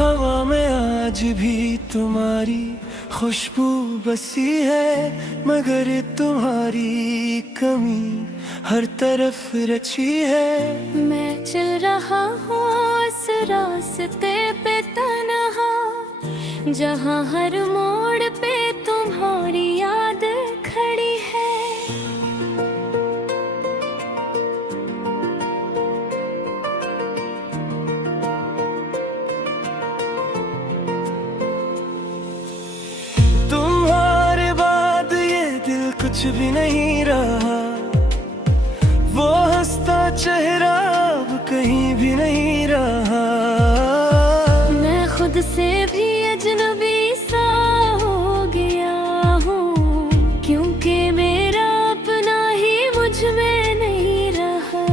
हवा में आज भी तुम्हारी खुशबू बसी है, मगर तुम्हारी कमी हर तरफ रची है। मैं चल रहा हूँ इस रास्ते पे तन्हा, जहाँ हर मोड़ पे तुम्हारी याद खड़ी है। तुम्हारे बाद ये दिल कुछ भी नहीं रहा, वो हंसता चेहरा अब कहीं भी नहीं रहा। मैं खुद से भी अजनबी सा हो गया हूँ, क्योंकि मेरा अपना ही मुझ में नहीं रहा।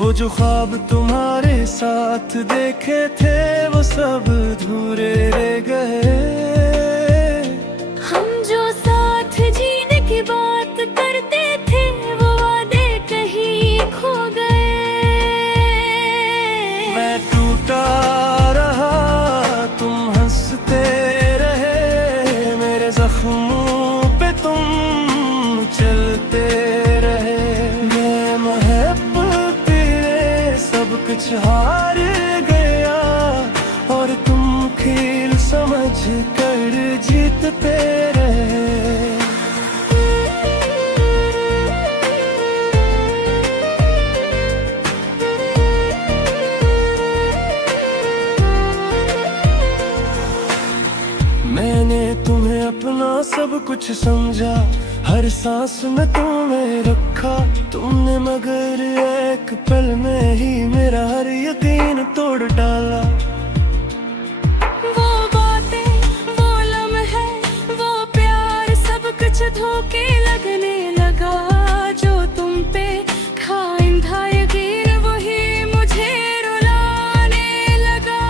वो जो ख्वाब तुम्हारे साथ देखे थे वो सब अधूरे रह गए। हम जो साथ जीने की बात करते थे वो वादे कहीं खो गए। मैं टूटा रहा तुम हंसते रहे, मेरे जख्मों पे तुम चलते रहे। मैं महब तेरे सब कुछ हार गया, और तुम खेल समझ कर जीतते रहे। मैंने तुम्हें अपना सब कुछ समझा, हर सांस में तुम्हें रखा तुमने, मगर एक पल में ही मेरा हर यकीन तोड़ डाला। वो बातें, वो लम्हे, वो प्यार सब कुछ धोखे लगने लगा। जो तुम पे कायम था यकीन वही मुझे रुलाने लगा।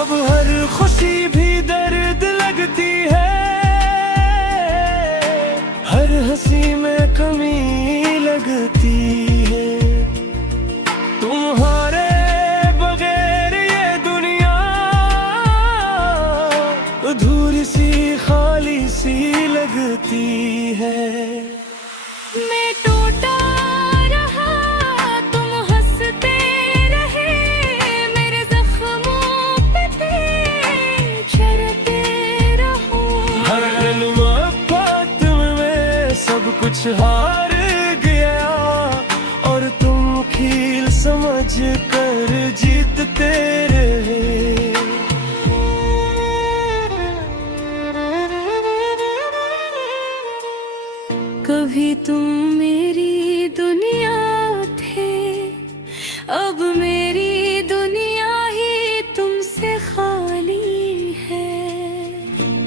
अब हर खुशी भी दर्द लगती है, हर हंसी में कमी लगती है। तुम्हारे बगैर ये दुनिया अधूरी सी खाली सी लगती है। मैं टूटा रहा तुम हंसते रहे, मेरे जख्मों पे चलते रहो। हर मोहब्बत में सब कुछ हार गया, और तुम खेल समझ कर जीतते रहे। कभी तुम मेरी दुनिया थे, अब मेरी दुनिया ही तुमसे खाली है।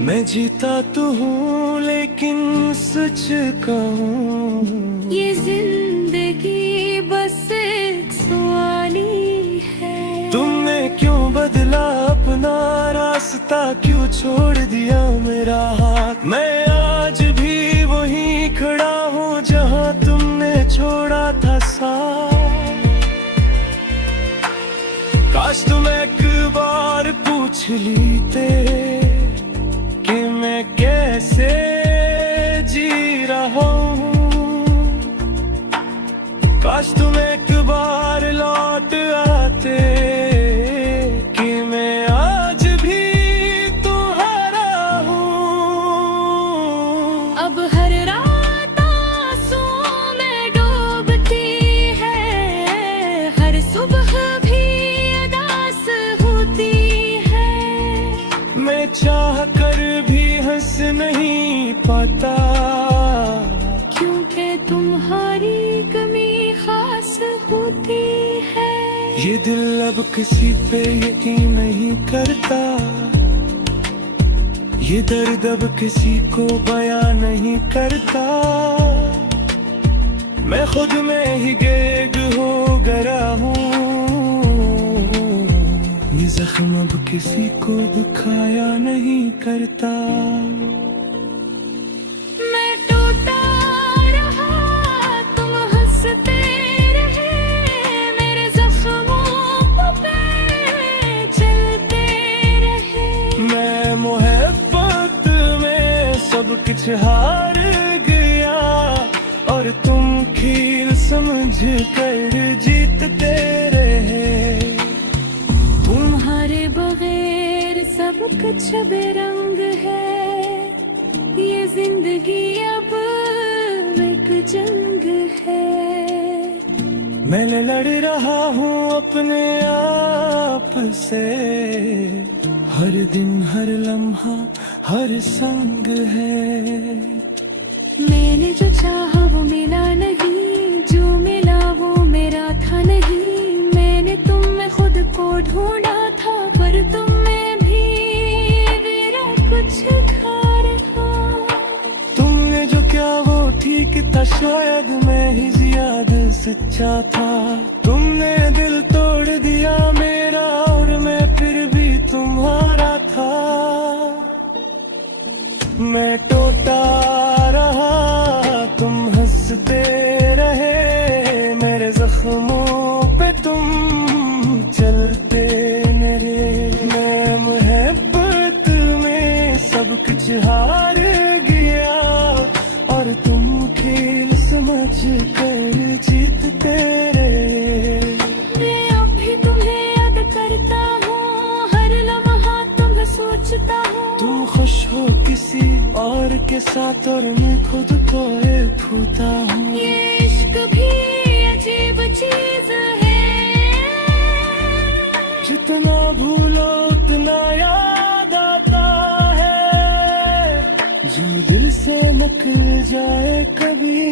मैं जीता तो हूँ लेकिन सच कहूँ, ये जिंदगी बस एक सवाली है। तुमने क्यों बदला अपना रास्ता, क्यों छोड़ दिया मेरा हाथ। मैं आज भी वहीं खड़ा हूँ जहाँ तुमने छोड़ा था साथ। काश तुम एक बार पूछ लीते कि मैं कैसे जी रहा हूँ। काश तुम एक बार लौट आते कि मैं आज भी तुम्हारा हूँ। अब हर रात आंसुओं में डूबती है, हर सुबह भी अदास होती है। मैं चाह कर भी हंस नहीं पाता, क्योंकि तुम्हारी कमी खास होती है। ये दिल अब किसी पे यकीन नहीं करता, ये दर्द अब किसी को बयां नहीं करता। मैं खुद में ही गिर हो गया हूँ, ये जख्म अब किसी को दिखाया नहीं करता। मैं टूटा रहा तुम हंसते रहे, मेरे जख्मों पे चलते रहे। कुछ हार गया और तुम खेल समझ कर जीतते रहे। तुम्हारे बगैर सब कुछ बेरंग है, ये जिंदगी अब एक जंग है। मैं लड़ रहा हूँ अपने आप से, हर दिन हर लम्हा हर संग है। मैंने जो चाहा वो मिला नहीं, जो मिला वो मेरा था नहीं। मैंने तुम में खुद को ढूंढा था, पर तुम में भी मेरा कुछ खार था। तुमने जो क्या वो ठीक था, शायद मैं ही ज्यादा सच्चा था। तुमने दिल तोड़ दिया मेरा और मैं फिर भी तुम्हारा था। मैं टूटा रहा तुम हंसते रहे, मेरे जख्मों पे तुम चलते मेरे। मैं मोहब्बत में सब कुछ हार गया और तुम खेल समझ कर जीतते रहे। मैं अब भी तुम्हें याद करता हूँ, हर लम्हा तुम्हें सोचता हूँ। तुम खुश हो किसी और के साथ और मैं खुद को खोता हूँ। ये इश्क भी अजीब चीज है, जितना भूलो उतना याद आता है। जो दिल से निकल जाए कभी,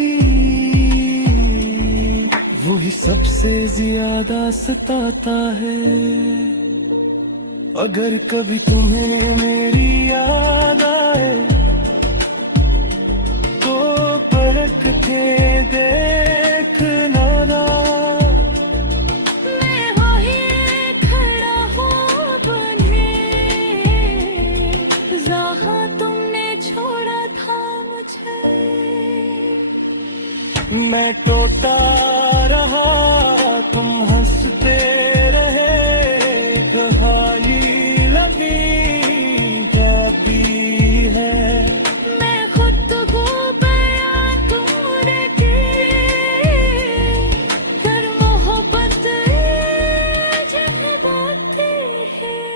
वही सबसे ज्यादा सताता है। अगर कभी तुम्हें मेरी याद आए तो परख के देखना ना। मैं वहीं खड़ा हूँ बने, जहाँ तुमने छोड़ा था मुझे। मैं टूटा रहा तुम हंसते रहे, कहानी लगी क्या भी है। मैं खुद को बयां तूने की, कर मोहब्बत जही बातें हैं।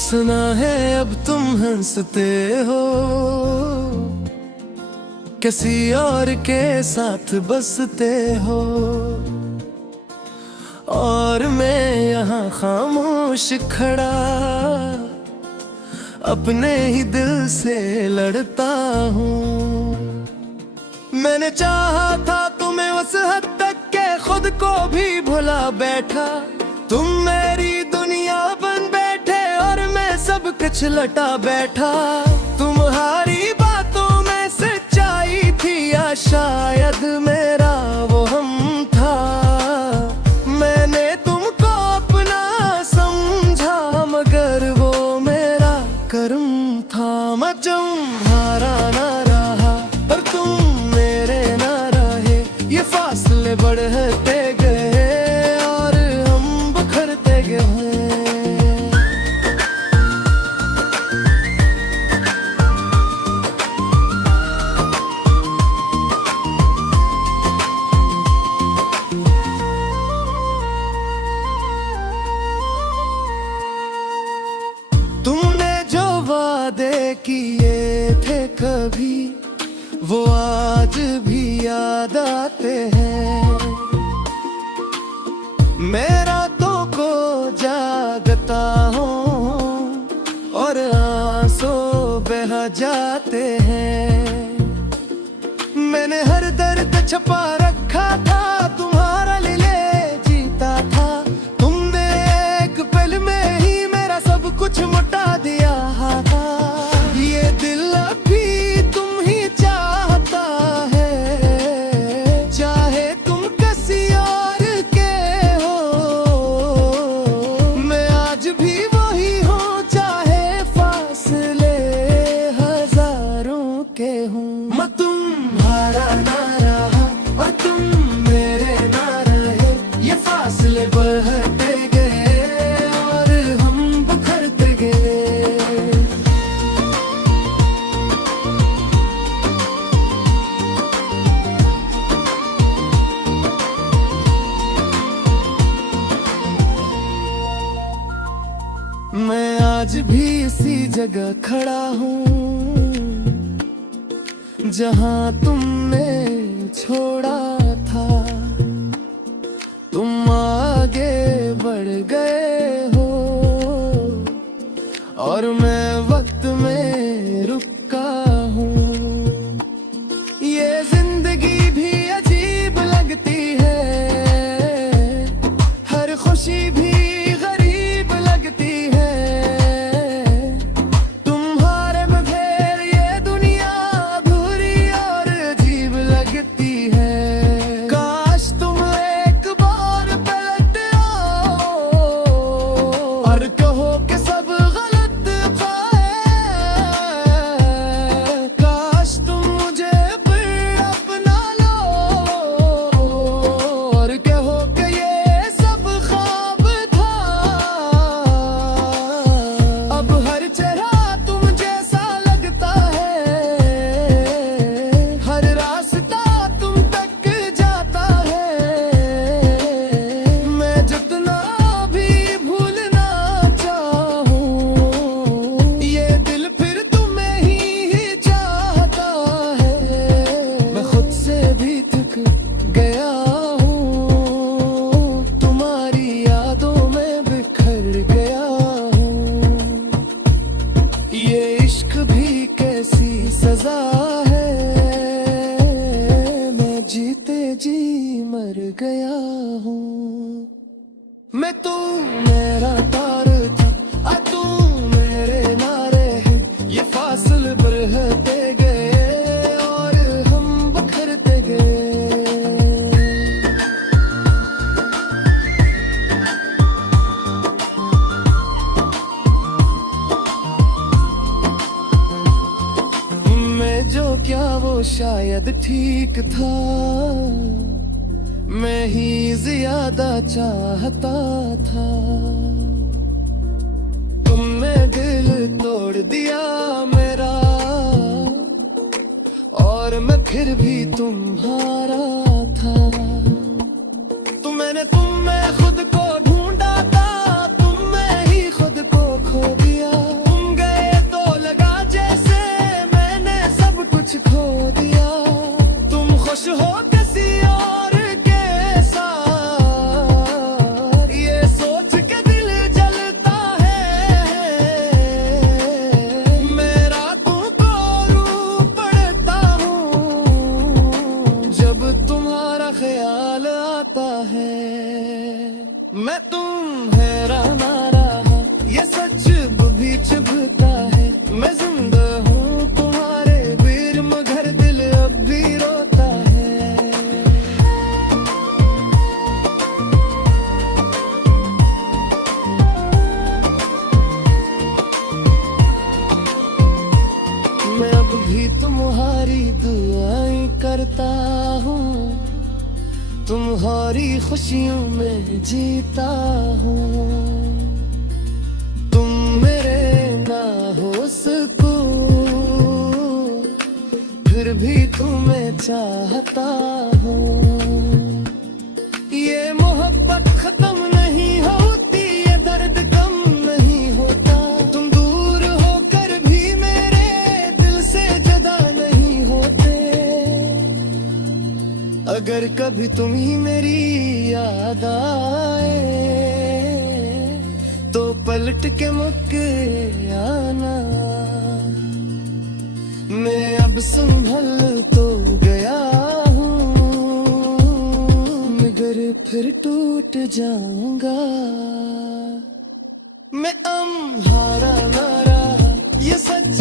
सुना है अब तुम हंसते हो, किसी और के साथ बसते हो। और मैं यहाँ खामोश खड़ा अपने ही दिल से लड़ता हूँ। मैंने चाहा था तुम्हें उस हद तक के खुद को भी भुला बैठा। तुम मेरी दुनिया बन बैठे और मैं सब कुछ लटा बैठा। तुम्हारी बातों में सच्चाई थी या शायद मेरा वो हम था। मैंने तुमको अपना समझा मगर वो मेरा कर्म था। मैं तुम्हारा ना रहा पर तुम मेरे ना रहे, ये फासले बढ़ते गए और हम बिखरते गए। तुमने जो वादे किए थे कभी, वो आज भी याद आते हैं। मेरा तो को जागता हूँ और आंसू बह जाते हैं। मैंने हर दर्द छपा रखा था, तुम्हारा लिए जीता था। तुमने एक पल में ही मेरा सब कुछ मुटा दिया था। ये दिल अभी तुम ही चाहता है, चाहे तुम किसी और के हो। मैं आज भी वही हूँ चाहे फासले हजारों के हूँ। जगह खड़ा हूँ जहाँ तुमने छोड़ा था। तुम आगे बढ़ गए हो और मैं वक्त में रुका हूँ। ये जिंदगी भी अजीब लगती है, हर खुशी भी गरीब लगती है। तुम्हारे में फिर ये दुनिया अधूरी और अजीब लगती है। काश तुम एक बार पलट आओ और कहो कि सब गलत पाए। काश तुम मुझे फिर अपना लो और कहो कि ये सब ख्वाब था। अब हर चेहरा तुम जैसा लगता है, हर रास्ता तुम तक जाता है। मैं जितना भी भूलना चाहूं, ये दिल फिर तुम्हें ही चाहता है। मैं खुद से भी थक गया हूँ, तुम्हारी यादों में बिखर गया हूँ। ये इश्क भी कैसी सजा है, मैं जीते जी मर गया हूँ। मैं तू मेरा तार था, तू मेरे नारे हैं। ये फासले बढ़ते गए और हम बखरते गए। मैं जो क्या वो शायद ठीक था, मैं ही ज्यादा चाहता था। तुमने दिल तोड़ दिया मेरा और मैं फिर भी तुम्हारा था। मैंने तुम में खुद को ढूंढा था, तुम में ही खुद को खो दिया। तुम गए तो लगा जैसे मैंने सब कुछ खो दिया। तुम खुश हो किसी और के साथ, ये सोच के दिल जलता है। मैं रातों को रो पड़ता हूँ जब तुम्हारा ख्याल आता है। मैं तुम्हें ना रहा, ये सच भी चुभता है। मैं जिंदा हूँ तुम्हारे वीर, मगर दिल अब भी रोता है। मैं अब भी तुम्हारी दुआएं करता हूँ, तुम्हारी खुशियों में जीता हूँ। तुम मेरे ना हो सको फिर भी तुम्हें चाहता हूँ। ये मोहब्बत खत्म नहीं होती, ये दर्द कम नहीं होता। तुम दूर होकर भी मेरे दिल से जुदा नहीं होते। अगर कभी तुम ही मेरी याद आए तो पलट के मुक्के आना। मैं अब संभल तो गया हूँ, मगर फिर टूट जाऊंगा। मैं हारा ना रहा, ये सच